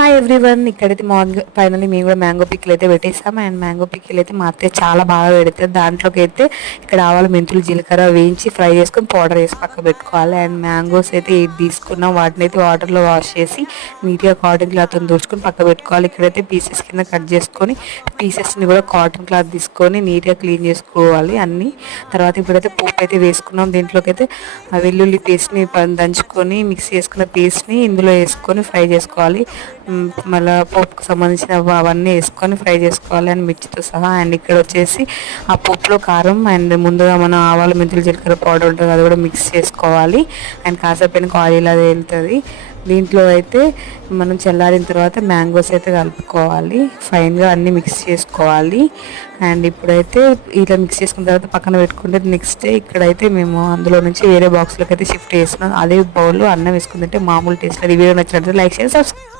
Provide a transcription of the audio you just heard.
Hi everyone, ఇక్కడైతే finally మేము కూడా మ్యాంగో పికిల్ అయితే పెట్టేసాం. అండ్ మ్యాంగో పికిల్ అయితే మా అత్తయ్య చాలా బాగా పెడుతుంది. దాంట్లోకి అయితే ఇక్కడ ఆవాలు, మెంతులు, జీలకర్ర వేయించి ఫ్రై చేసుకొని పౌడర్ వేసి పక్క పెట్టుకోవాలి. అండ్ మ్యాంగోస్ అయితే 8 తీసుకున్నాం, వాటిని అయితే వాటర్లో వాష్ చేసి నీట్గా కాటన్ క్లాత్తో తుడుచుకొని పక్క పెట్టుకోవాలి. ఇక్కడైతే పీసెస్ కింద కట్ చేసుకొని పీసెస్ని కూడా కాటన్ క్లాత్ తీసుకొని నీట్గా క్లీన్ చేసుకోవాలి అన్నీ. తర్వాత ఇప్పుడైతే పోపు అయితే వేసుకున్నాం. దీంట్లోకి అయితే వెల్లుల్లి పేస్ట్ని దంచుకొని మిక్స్ చేసుకున్న పేస్ట్ని ఇందులో వేసుకొని ఫ్రై చేసుకోవాలి. మళ్ళీ పోపుకు సంబంధించిన అవన్నీ వేసుకొని ఫ్రై చేసుకోవాలి అండ్ మిర్చితో సహా. అండ్ ఇక్కడ వచ్చేసి ఆ పోపులో కారం అండ్ ముందుగా మనం ఆవాలు, మెంతులు, జీలకర్ర పౌడర్ ఉంటుంది, అది కూడా మిక్స్ చేసుకోవాలి. అండ్ కాసేపు ఆయిల్ అది వెళ్తుంది. దీంట్లో అయితే మనం చల్లారిన తర్వాత మ్యాంగోస్ అయితే కలుపుకోవాలి, ఫైన్గా అన్నీ మిక్స్ చేసుకోవాలి. అండ్ ఇప్పుడైతే ఇలా మిక్స్ చేసుకున్న తర్వాత పక్కన పెట్టుకుంటే నెక్స్ట్ డే ఇక్కడైతే మేము అందులో నుంచి వేరే బాక్స్లోకి అయితే షిఫ్ట్ చేస్తున్నాం. అదే బౌల్లో అన్నం వేసుకుంటే మామూలు టేస్ట్. ఈ వీడియో నచ్చినట్లయితే లైక్ చేసి సబ్స్క్రైబ్.